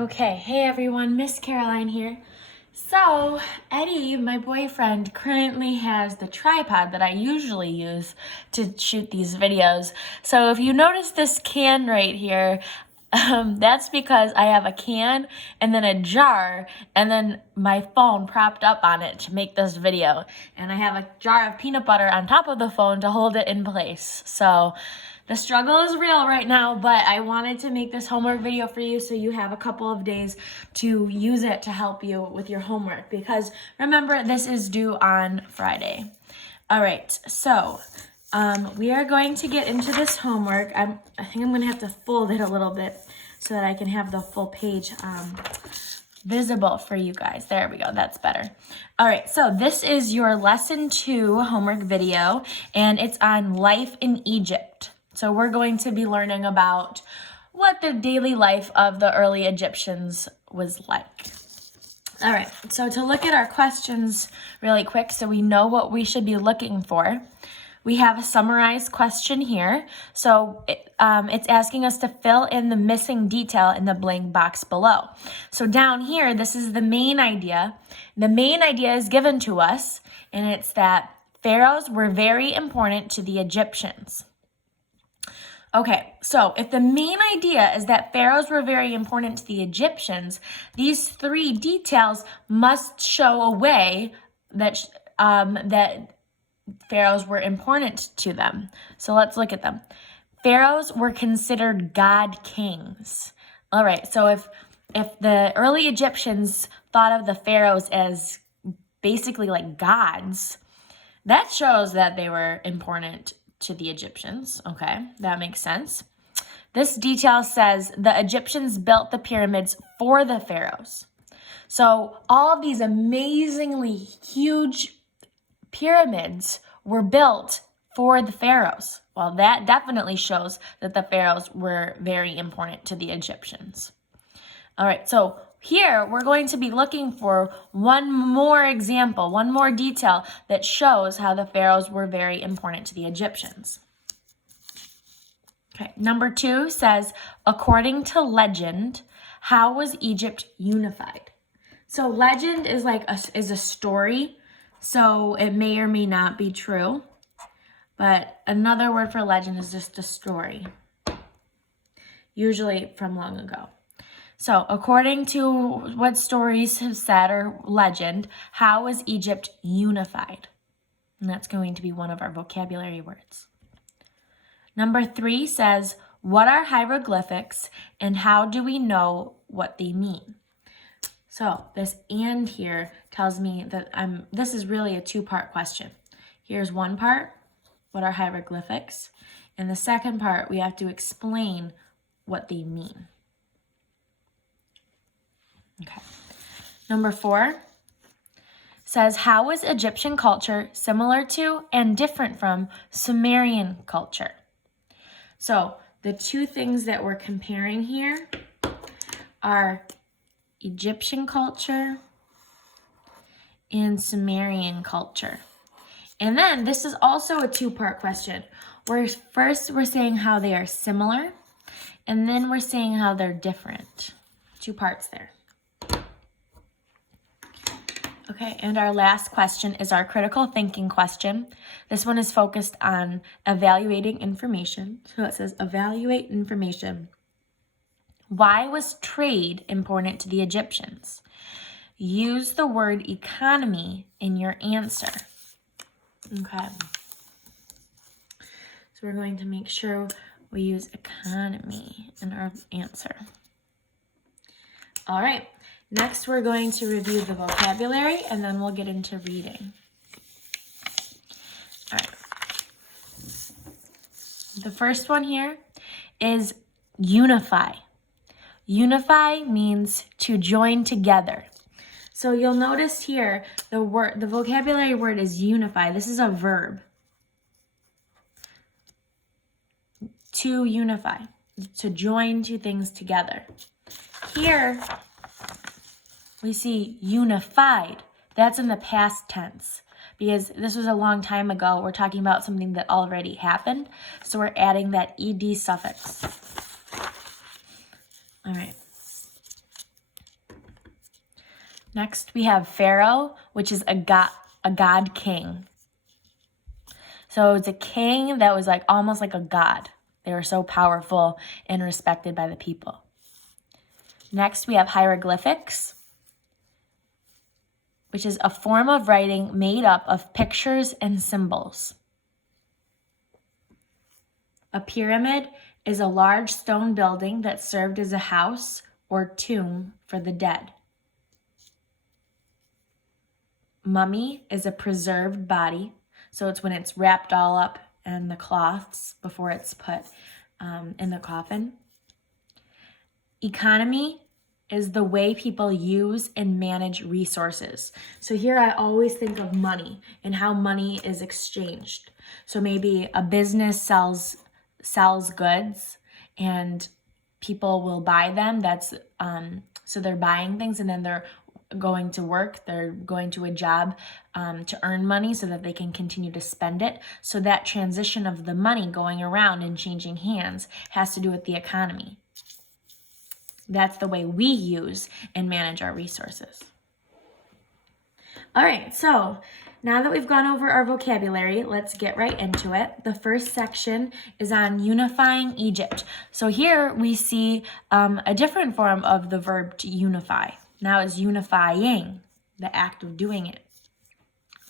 Okay, hey everyone, Miss Caroline here. So, Eddie, my boyfriend, currently has the tripod that I usually use to shoot these videos. So if you notice this can right here, that's because I have a can and then a jar and then my phone propped up on it to make this video. And I have a jar of peanut butter on top of the phone to hold it in place. So the struggle is real right now, but I wanted to make this homework video for you so you have a couple of days to use it to help you with your homework, because remember, this is due on Friday. All right, so we are going to get into this homework. I think I'm going to have to fold it a little bit so that I can have the full page visible for you guys. There we go. That's better. All right. So this is your lesson 2 homework video, and it's on life in Egypt. So we're going to be learning about what the daily life of the early Egyptians was like. All right. So to look at our questions really quick so we know what we should be looking for, we have a summarized question here. So it's asking us to fill in the missing detail in the blank box below. So down here, this is the main idea. The main idea is given to us, and it's that pharaohs were very important to the Egyptians. Okay, so if the main idea is that pharaohs were very important to the Egyptians, these 3 details must show a way that that pharaohs were important to them. So let's look at them. Pharaohs were considered god kings. All right, so if the early Egyptians thought of the pharaohs as basically like gods, that shows that they were important to the Egyptians. Okay, that makes sense. This detail says the Egyptians built the pyramids for the pharaohs. So all of these amazingly huge pyramids were built for the pharaohs. Well, that definitely shows that the pharaohs were very important to the Egyptians. All right, so here we're going to be looking for one more example, one more detail that shows how the pharaohs were very important to the Egyptians. Okay, number 2 says, according to legend, how was Egypt unified? So legend is like is a story, so it may or may not be true. But another word for legend is just a story, usually from long ago. So according to what stories have said or legend, how was Egypt unified? And that's going to be one of our vocabulary words. Number 3 says, what are hieroglyphics and how do we know what they mean? So this "and" here tells me that this is really a 2-part question. Here's one part, what are hieroglyphics? And the second part, we have to explain what they mean. Okay. Number 4 says, how was Egyptian culture similar to and different from Sumerian culture? So the 2 things that we're comparing here are Egyptian culture and Sumerian culture. And then this is also a 2-part question. First we're saying how they are similar, and then we're saying how they're different. 2 parts there. Okay, and our last question is our critical thinking question. This one is focused on evaluating information. So it says, evaluate information. Why was trade important to the Egyptians? Use the word economy in your answer. Okay. So we're going to make sure we use economy in our answer. All right. Next, we're going to review the vocabulary, and then we'll get into reading. All right. The first one here is unify. Unify means to join together. So you'll notice here the vocabulary word is unify. This is a verb. To unify, to join 2 things together. Here we see unified. That's in the past tense because this was a long time ago. We're talking about something that already happened. So we're adding that ed suffix. All right. Next, we have Pharaoh, which is a god king. So it's a king that was like almost like a god. They were so powerful and respected by the people. Next, we have hieroglyphics, which is a form of writing made up of pictures and symbols. A pyramid is a large stone building that served as a house or tomb for the dead. Mummy is a preserved body, so it's when it's wrapped all up in the cloths before it's put in the coffin. Economy is the way people use and manage resources. So here I always think of money and how money is exchanged. So maybe a business sells goods and people will buy them. So they're buying things and then they're going to work, they're going to a job to earn money so that they can continue to spend it. So that transition of the money going around and changing hands has to do with the economy. That's the way we use and manage our resources. All right, so now that we've gone over our vocabulary, let's get right into it. The first section is on unifying Egypt. So here we see a different form of the verb to unify. Now is unifying, the act of doing it,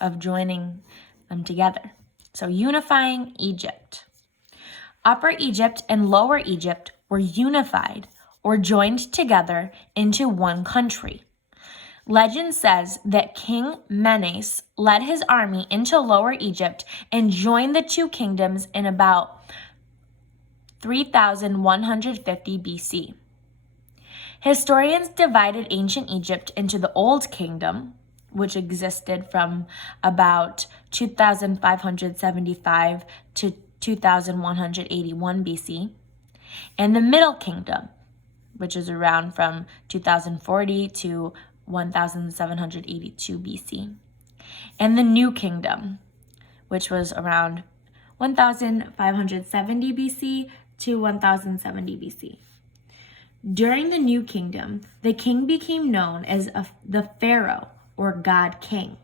of joining them together. So unifying Egypt. Upper Egypt and Lower Egypt were unified or joined together into one country. Legend says that King Menes led his army into Lower Egypt and joined the two kingdoms in about 3150 BC. Historians divided ancient Egypt into the Old Kingdom, which existed from about 2575 to 2181 BC, and the Middle Kingdom, which is around from 2040 to 1782 BC, and the New Kingdom, which was around 1570 BC to 1070 BC. During the New Kingdom, the king became known as the Pharaoh, or God King.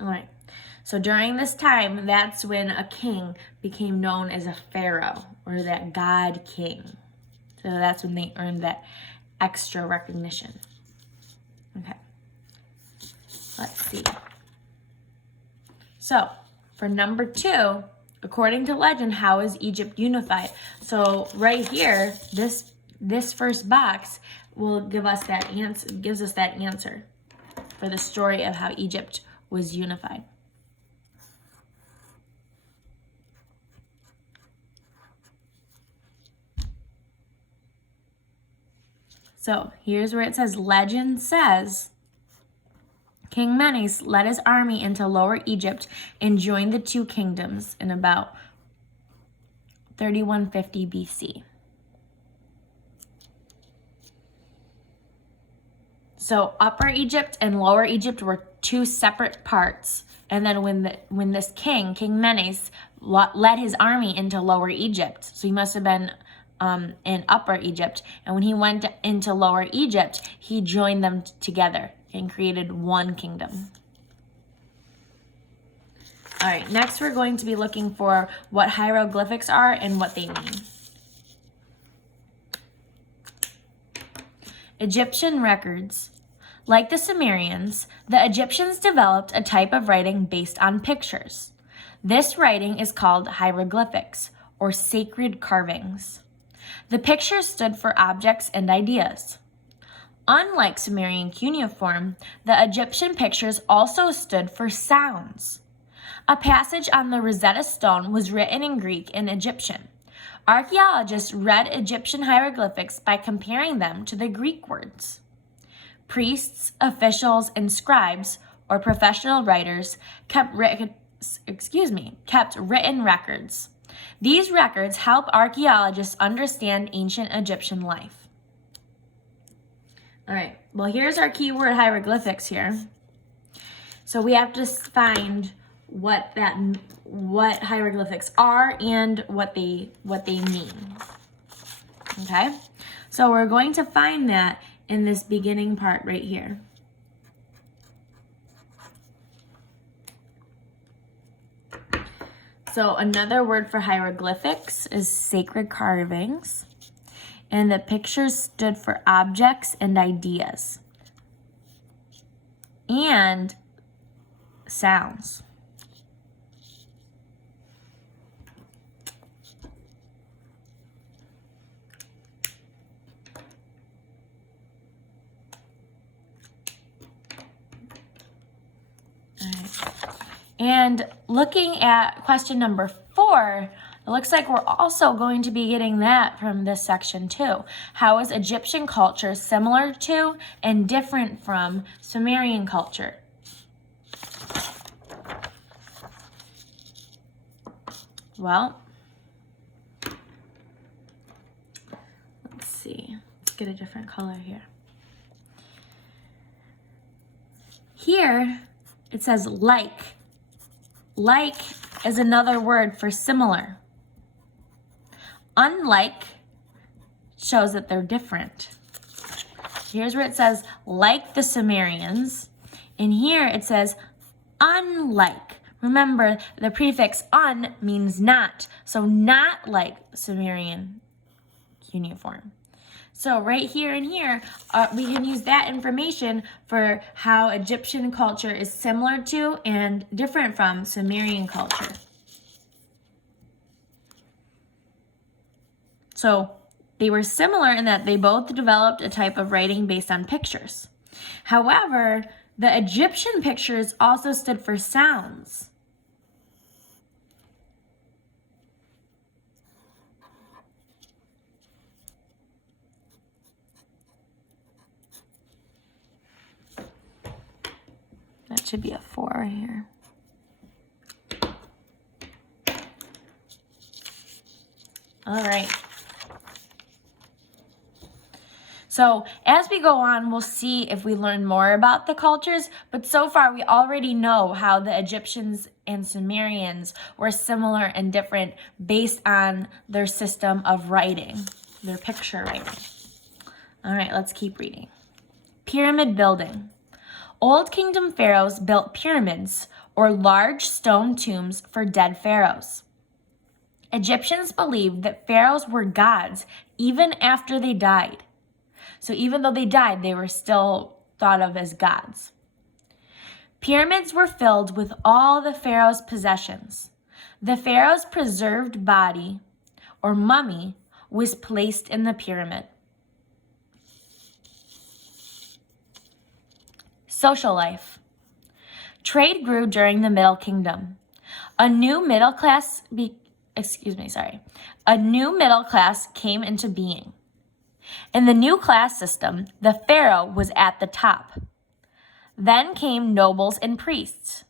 All right, so during this time, that's when a king became known as a Pharaoh, or that God King. So that's when they earned that extra recognition. Okay, let's see. So for number 2, according to legend, how is Egypt unified? So right here, this first box will give us that answer, gives us that answer for the story of how Egypt was unified. So here's where it says, legend says, King Menes led his army into Lower Egypt and joined the two kingdoms in about 3150 BC. So Upper Egypt and Lower Egypt were two separate parts. And then when this king Menes, led his army into Lower Egypt, so he must have been in Upper Egypt. And when he went into Lower Egypt, he joined them together and created one kingdom. All right, next we're going to be looking for what hieroglyphics are and what they mean. Egyptian records. Like the Sumerians, the Egyptians developed a type of writing based on pictures. This writing is called hieroglyphics, or sacred carvings. The pictures stood for objects and ideas. Unlike Sumerian cuneiform, the Egyptian pictures also stood for sounds. A passage on the Rosetta Stone was written in Greek and Egyptian. Archaeologists read Egyptian hieroglyphics by comparing them to the Greek words. Priests, officials, and scribes, or professional writers, kept written records. These records help archaeologists understand ancient Egyptian life. All right, well, here's our keyword hieroglyphics here. So we have to find what hieroglyphics are and what they mean. Okay, so we're going to find that in this beginning part right here. So another word for hieroglyphics is sacred carvings. And the pictures stood for objects and ideas. And sounds. All right. And looking at question number 4, it looks like we're also going to be getting that from this section too. How is Egyptian culture similar to and different from Sumerian culture? Well, let's see. Let's get a different color here. Here, it says like. Like is another word for similar. Unlike shows that they're different. Here's where it says like the Sumerians. And here it says unlike. Remember, the prefix un means not. So not like Sumerian uniform. So right here and here, we can use that information for how Egyptian culture is similar to and different from Sumerian culture. So they were similar in that they both developed a type of writing based on pictures. However, the Egyptian pictures also stood for sounds. That should be a 4 right here. All right. So as we go on, we'll see if we learn more about the cultures, but so far we already know how the Egyptians and Sumerians were similar and different based on their system of writing, their picture writing. All right, let's keep reading. Pyramid building. Old Kingdom pharaohs built pyramids, or large stone tombs for dead pharaohs. Egyptians believed that pharaohs were gods even after they died. So even though they died, they were still thought of as gods. Pyramids were filled with all the pharaoh's possessions. The pharaoh's preserved body, or mummy, was placed in the pyramid. Social life. Trade grew during the Middle Kingdom. A new middle class came into being. In the new class system, the pharaoh was at the top. Then came nobles and priests.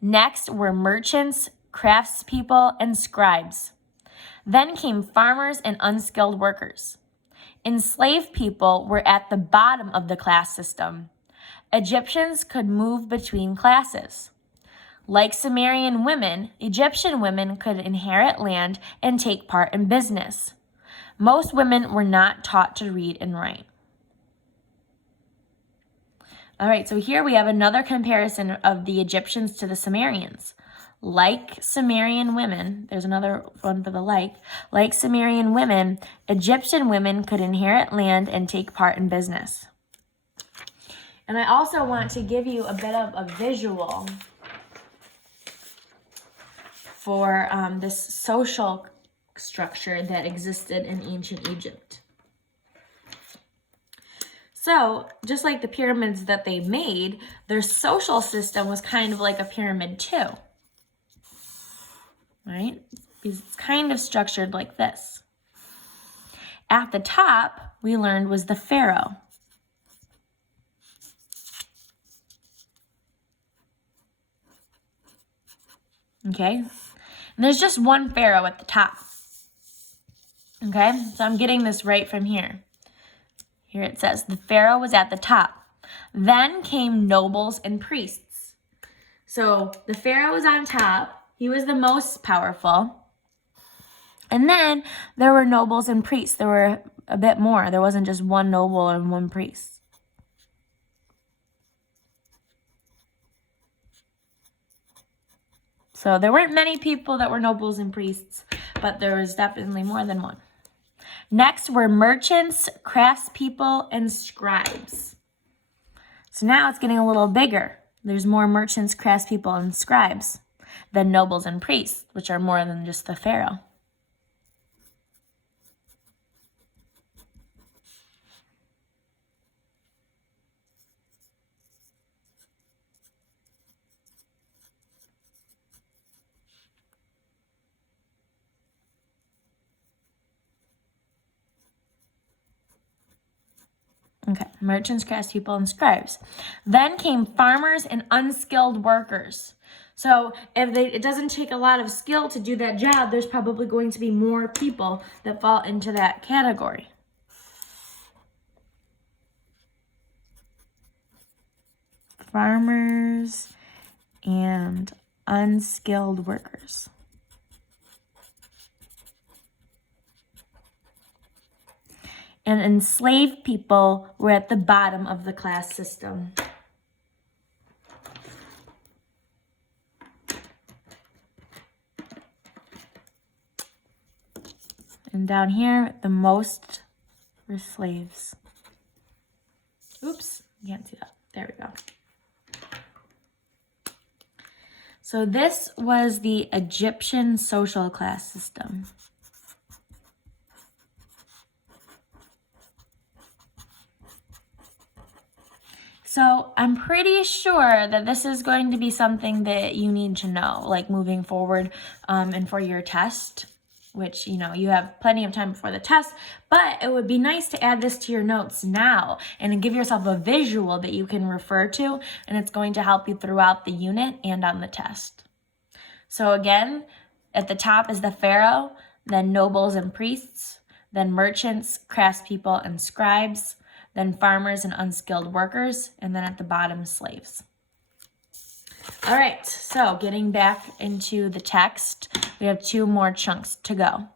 Next were merchants, craftspeople, and scribes. Then came farmers and unskilled workers. Enslaved people were at the bottom of the class system. Egyptians could move between classes. Like Sumerian women, Egyptian women could inherit land and take part in business. Most women were not taught to read and write. All right, so here we have another comparison of the Egyptians to the Sumerians. Like Sumerian women, there's another one for the like Sumerian women, Egyptian women could inherit land and take part in business. And I also want to give you a bit of a visual for this social structure that existed in ancient Egypt. So, just like the pyramids that they made, their social system was kind of like a pyramid too. Right? It's kind of structured like this. At the top, we learned, was the pharaoh. Okay? And there's just one pharaoh at the top. Okay? So I'm getting this right from here. Here it says, the pharaoh was at the top. Then came nobles and priests. So the pharaoh was on top. He was the most powerful. And then there were nobles and priests. There were a bit more. There wasn't just one noble and one priest. So there weren't many people that were nobles and priests, but there was definitely more than one. Next were merchants, craftspeople, and scribes. So now it's getting a little bigger. There's more merchants, craftspeople, and scribes than nobles and priests, which are more than just the pharaoh. Okay, merchants, craftspeople, and scribes. Then came farmers and unskilled workers. So if it doesn't take a lot of skill to do that job, there's probably going to be more people that fall into that category. Farmers and unskilled workers. And enslaved people were at the bottom of the class system. And down here, the most were slaves. Oops, you can't see that. There we go. So this was the Egyptian social class system. So I'm pretty sure that this is going to be something that you need to know, like moving forward and for your test, which, you know, you have plenty of time before the test, but it would be nice to add this to your notes now and give yourself a visual that you can refer to, and it's going to help you throughout the unit and on the test. So again, at the top is the pharaoh, then nobles and priests, then merchants, craftspeople, and scribes, then farmers and unskilled workers, and then at the bottom, slaves. All right, so getting back into the text, we have 2 more chunks to go.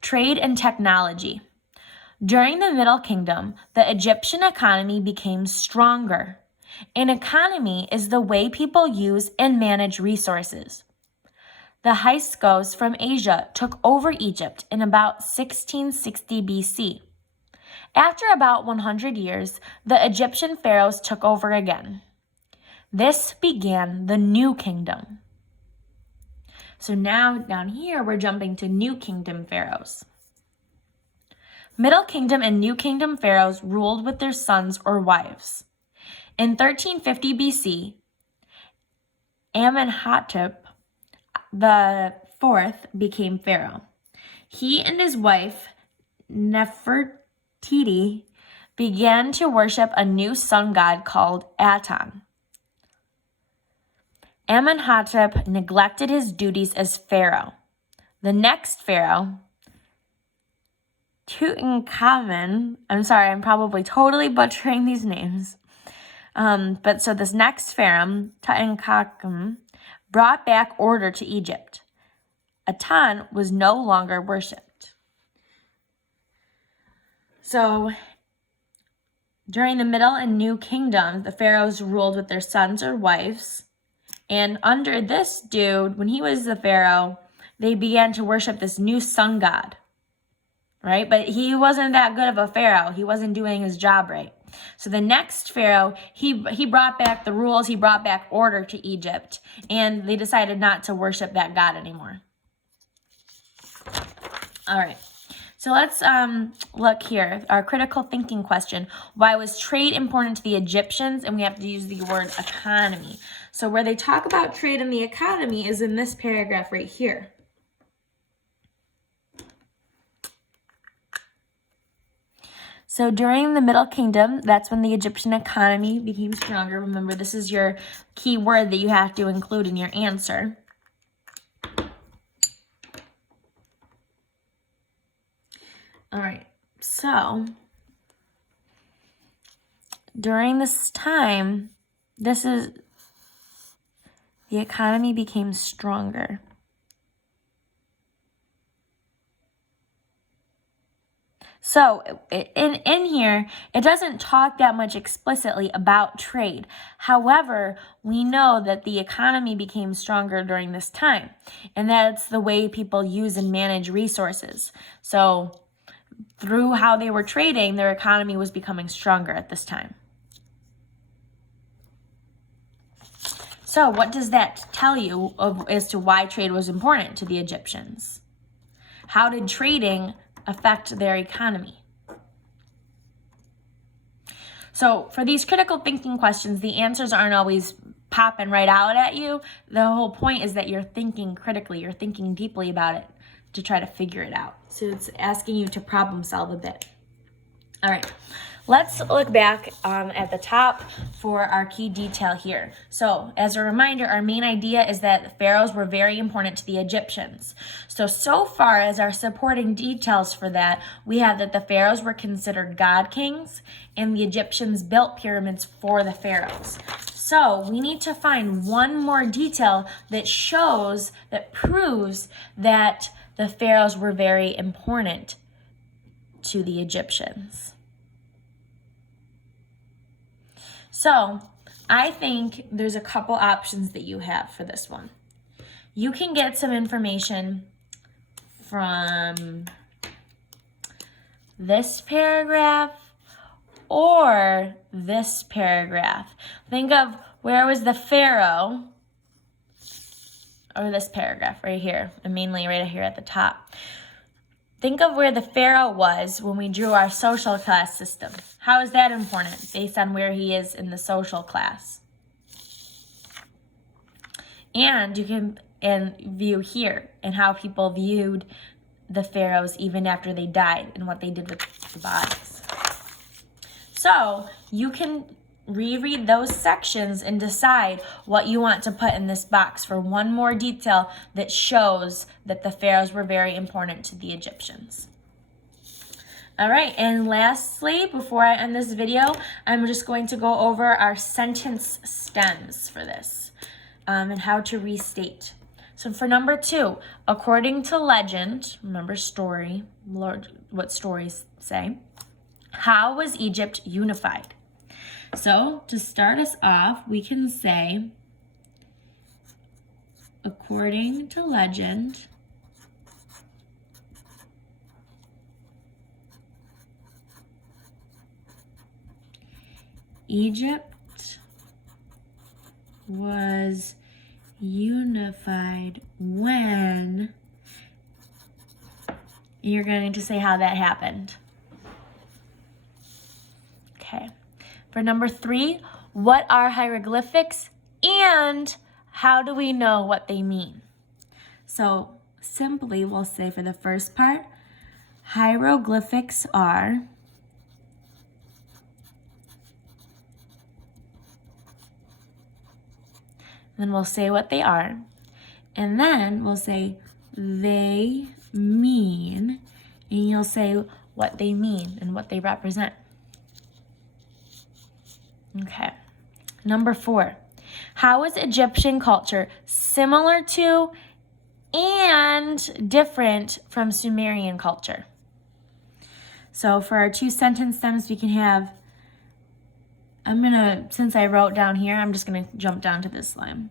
Trade and technology. During the Middle Kingdom, the Egyptian economy became stronger. An economy is the way people use and manage resources. The Hyksos from Asia took over Egypt in about 1660 BC. After about 100 years, the Egyptian pharaohs took over again. This began the New Kingdom. So now down here, we're jumping to New Kingdom pharaohs. Middle Kingdom and New Kingdom pharaohs ruled with their sons or wives. In 1350 BC, Amenhotep the fourth became pharaoh. He and his wife, Nefertiti, began to worship a new sun god called Aton. Amenhotep neglected his duties as pharaoh. The next pharaoh, Tutankhamun, I'm sorry, I'm probably totally butchering these names. But so this next pharaoh, Tutankhamun, brought back order to Egypt. Aton was no longer worshipped. So during the Middle and New Kingdom, the pharaohs ruled with their sons or wives. And under this dude, when he was the pharaoh, they began to worship this new sun god, right? But he wasn't that good of a pharaoh. He wasn't doing his job right. So the next pharaoh, he brought back the rules. He brought back order to Egypt. And they decided not to worship that god anymore. All right. So let's look here. Our critical thinking question. Why was trade important to the Egyptians? And we have to use the word economy. So where they talk about trade and the economy is in this paragraph right here. So during the Middle Kingdom, that's when the Egyptian economy became stronger. Remember, this is your key word that you have to include in your answer. All right, so during this time, the economy became stronger. So in here, it doesn't talk that much explicitly about trade. However, we know that the economy became stronger during this time, and that's the way people use and manage resources. So through how they were trading, their economy was becoming stronger at this time. So what does that tell you as to why trade was important to the Egyptians? How did trading affect their economy? So for these critical thinking questions, the answers aren't always popping right out at you. The whole point is that you're thinking critically, you're thinking deeply about it to try to figure it out. So it's asking you to problem solve a bit. All right, let's look back at the top for our key detail here. So as a reminder, our main idea is that the pharaohs were very important to the Egyptians. So far as our supporting details for that, we have that the pharaohs were considered god kings and the Egyptians built pyramids for the pharaohs. So we need to find one more detail that proves that the pharaohs were very important to the Egyptians. So I think there's a couple options that you have for this one. You can get some information from this paragraph or this paragraph. Think of where was the pharaoh, or this paragraph right here, and mainly right here at the top. Think of where the pharaoh was when we drew our social class system. How is that important based on where he is in the social class? And you can view here and how people viewed the pharaohs even after they died and what they did with the bodies. So you can reread those sections and decide what you want to put in this box for one more detail that shows that the pharaohs were very important to the Egyptians. All right, and lastly, before I end this video, I'm just going to go over our sentence stems for this and how to restate. So for number 2, according to legend, remember story, what stories say, how was Egypt unified? So to start us off, we can say, according to legend, Egypt was unified when, you're going to say how that happened. Okay. For number 3, what are hieroglyphics and how do we know what they mean? So simply we'll say for the first part, hieroglyphics are then we'll say what they are, and then we'll say they mean, and you'll say what they mean and what they represent. Okay. Number 4, how is Egyptian culture similar to and different from Sumerian culture? So for our 2 sentence stems, we can have, since I wrote down here, I'm just gonna jump down to this line.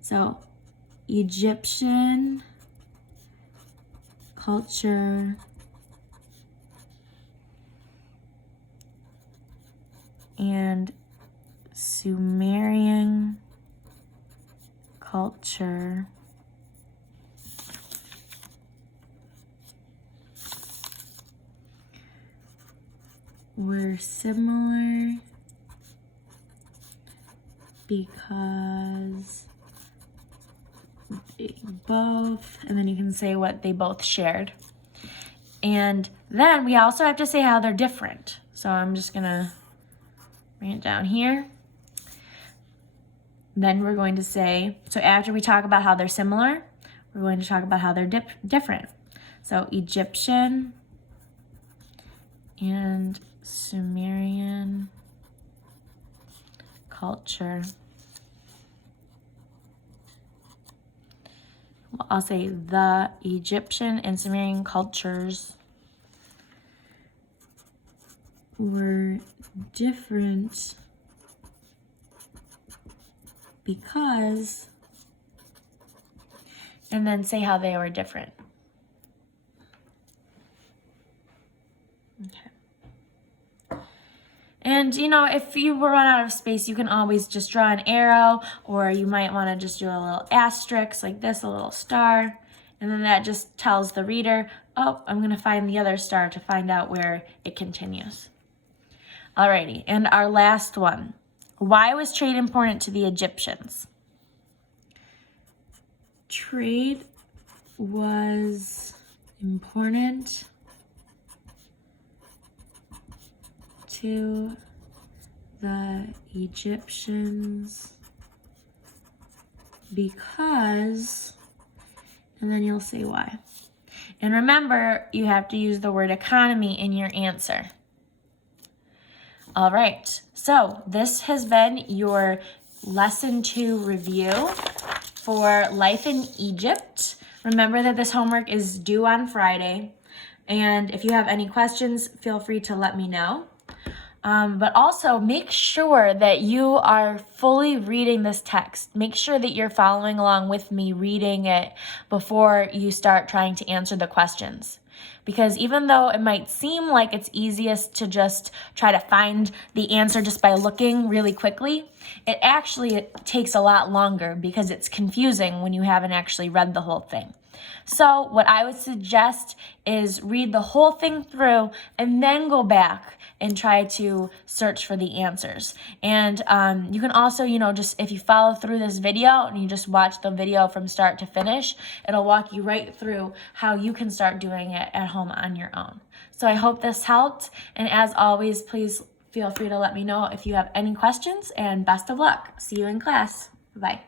So Egyptian culture and Sumerian culture were similar because they both, and then you can say what they both shared. And then we also have to say how they're different. So I'm just gonna bring it down here. Then we're going to say, so after we talk about how they're similar, we're going to talk about how they're different. So Egyptian and Sumerian culture. Well, I'll say the Egyptian and Sumerian cultures were different because, and then say how they were different. Okay. And if you run out of space, you can always just draw an arrow, or you might want to just do a little asterisk like this, a little star. And then that just tells the reader, oh, I'm going to find the other star to find out where it continues. Alrighty, and our last one. Why was trade important to the Egyptians? Trade was important to the Egyptians because, and then you'll say why. And remember, you have to use the word economy in your answer. All right, so this has been your lesson 2 review for Life in Egypt. Remember that this homework is due on Friday. And if you have any questions, feel free to let me know. But also make sure that you are fully reading this text. Make sure that you're following along with me reading it before you start trying to answer the questions. Because even though it might seem like it's easiest to just try to find the answer just by looking really quickly, it actually takes a lot longer because it's confusing when you haven't actually read the whole thing. So what I would suggest is read the whole thing through and then go back and try to search for the answers. And you can also, just if you follow through this video and you just watch the video from start to finish, it'll walk you right through how you can start doing it at home on your own. So I hope this helped. And as always, please feel free to let me know if you have any questions, and best of luck. See you in class. Bye.